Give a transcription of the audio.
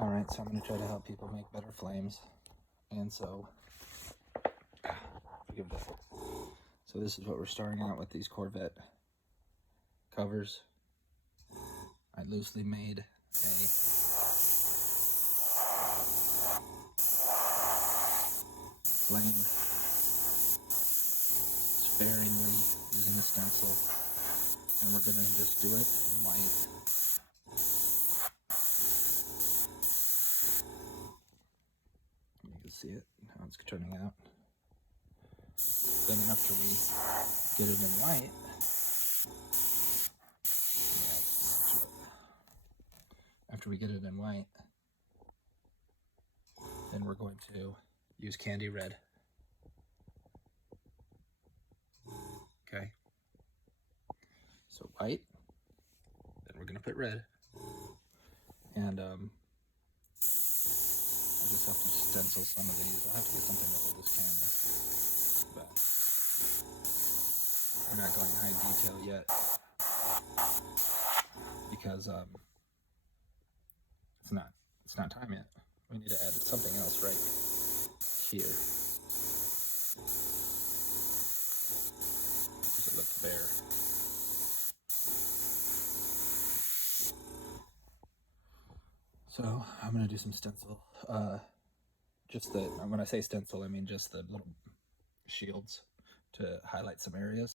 Alright, so I'm going to try to help people make better flames. And so, forgive that. So this is what we're starting out with, these Corvette covers. I loosely made a flame sparingly using a stencil. And we're going to just do it in white. You can see it, how it's turning out. Then after we get it in white, then we're going to use candy red. Okay. So white, then we're gonna put red. And I just have to stencil some of these. I'll have to get something to hold this camera. But we're not going high detail yet because it's not time yet. We need to add something else right here. Because it looks bare. So I'm gonna do some stencil. When I say stencil, I mean just the little shields to highlight some areas.